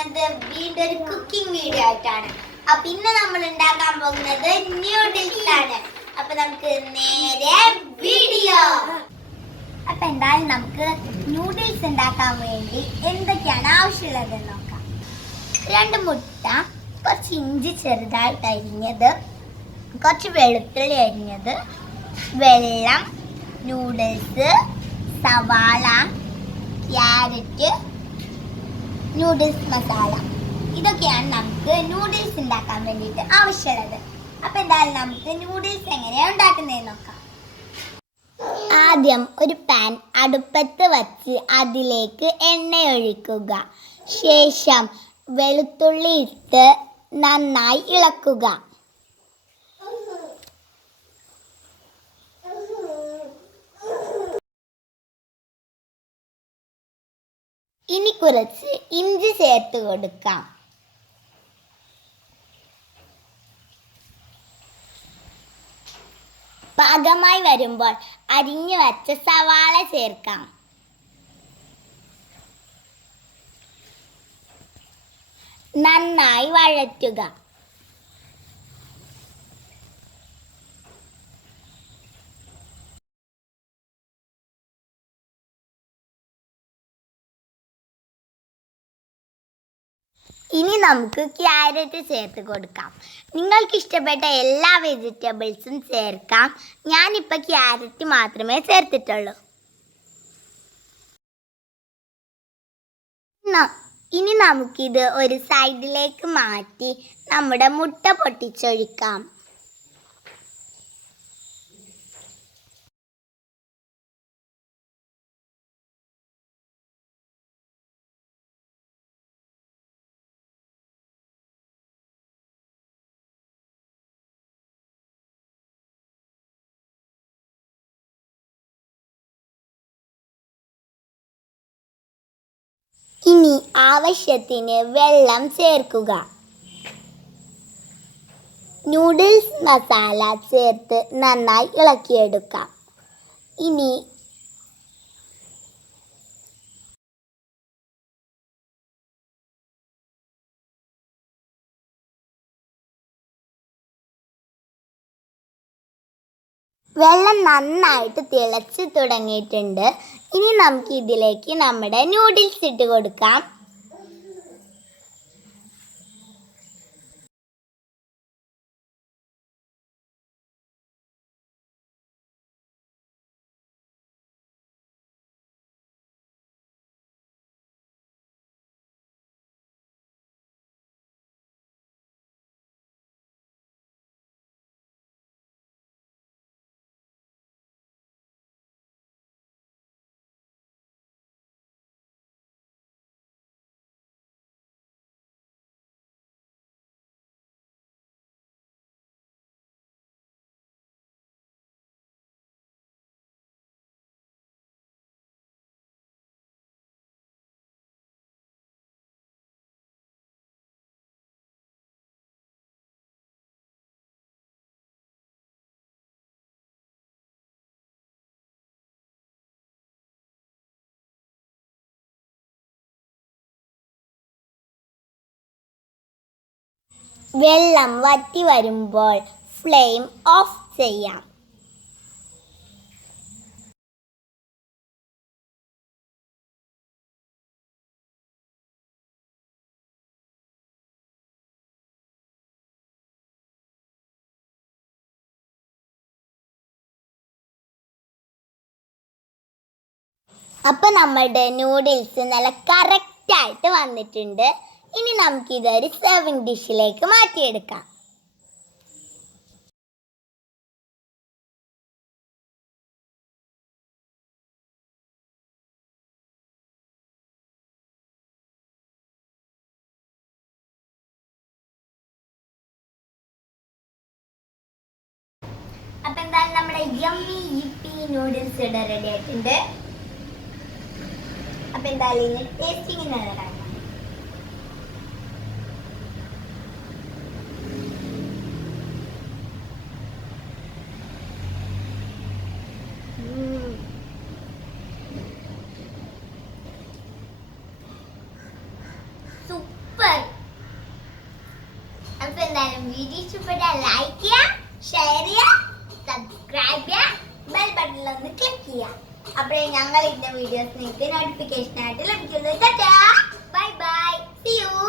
പോകുന്നത് വീണ്ടും ഒരു കുക്കിംഗ് വീഡിയോ ആയിട്ടാണ്. അപ്പൊ ഇന്ന് നമ്മൾ ഉണ്ടാക്കാൻ പോകുന്നത് ന്യൂഡിൽസ് ആണ് അപ്പൊ നമുക്ക് നേരെ വീഡിയോ. അപ്പൊ എന്തായാലും നമുക്ക് ന്യൂഡിൽസ് ഉണ്ടാക്കാൻ വേണ്ടി എന്തൊക്കെയാണ് ആവശ്യമുള്ളത് നോക്കാം. രണ്ട് മുട്ട കുറച്ച് ഇഞ്ചി ചെറുതായിട്ട് അരിഞ്ഞത് കുറച്ച് വെളുത്തുള്ളി അരിഞ്ഞത് വെള്ളം നൂഡിൽസ് സവാള ക്യാരറ്റ് നൂഡിൽസ് മസാല ഇതൊക്കെയാണ് നമുക്ക് നൂഡിൽസ് ഉണ്ടാക്കാൻ വേണ്ടിയിട്ട് ആവശ്യമുള്ളത്. അപ്പൊ എന്തായാലും നമുക്ക് നൂഡിൽസ് എങ്ങനെയാണ് ഉണ്ടാക്കുന്നതെന്ന് നോക്കാം. ആദ്യം ഒരു പാൻ അടുപ്പത്ത് വച്ച് അതിലേക്ക് എണ്ണ ഒഴിക്കുക. ശേഷം വെളുത്തുള്ളി ഇട്ട് നന്നായി ഇളക്കുക. ഇനി കുറച്ച് ഇഞ്ചി ചേർത്ത് കൊടുക്കാം. പാകമായി വരുമ്പോൾ അരിഞ്ഞു വച്ച സവാള ചേർക്കാം. നന്നായി വഴറ്റുക. ഇനി നമുക്ക് ക്യാരറ്റ് ചേർത്ത് കൊടുക്കാം. നിങ്ങൾക്ക് ഇഷ്ടപ്പെട്ട എല്ലാ വെജിറ്റബിൾസും ചേർക്കാം. ഞാനിപ്പോൾ ക്യാരറ്റ് മാത്രമേ ചേർത്തിട്ടുള്ളൂ. ഇനി നമുക്കിത് ഒരു സൈഡിലേക്ക് മാറ്റി നമ്മുടെ മുട്ട പൊട്ടിച്ചൊഴിക്കാം. ഇനി ആവശ്യത്തിന് വെള്ളം ചേർക്കുക. നൂഡിൽസ് മസാല ചേർത്ത് നന്നായി ഇളക്കിയെടുക്കാം. ഇനി വെള്ളം നന്നായിട്ട് തിളച്ച് തുടങ്ങിയിട്ടുണ്ട്. ഇനി നമുക്ക് ഇതിലേക്ക് നമ്മുടെ നൂഡിൽസ് ഇട്ട് കൊടുക്കാം. വെള്ളം വറ്റി വരുമ്പോൾ ഫ്ലെയിം ഓഫ് ചെയ്യാം. അപ്പോൾ നമ്മളുടെ നൂഡിൽസ് നല്ല കറക്റ്റായിട്ട് വന്നിട്ടുണ്ട്. ഇനി നമുക്കിതൊരു സെർവിങ് ഡിഷിലേക്ക് മാറ്റിയെടുക്കാം. അപ്പൊ എന്തായാലും നമ്മുടെ യമ്മി നൂഡിൽസ് ഇവിടെ റെഡി ആയിട്ടുണ്ട്. അപ്പൊ എന്തായാലും ഇനി ടേസ്റ്റിങ്ങിന് കാണാം എന്തായാലും വീഡിയോ ഇഷ്ടപ്പെട്ടാൽ ലൈക്ക് ചെയ്യുക ഷെയർ ചെയ്യുക സബ്സ്ക്രൈബ് ചെയ്യുക ബെൽ ബട്ടണിൽ ഒന്ന് ക്ലിക്ക് ചെയ്യുക അപ്പോഴേ ഞങ്ങൾ ഇന്ന വീഡിയോസ് നിങ്ങൾക്ക് നോട്ടിഫിക്കേഷൻ ആയിട്ട് ലഭിക്കുന്നത് ബൈ ബൈ സി യു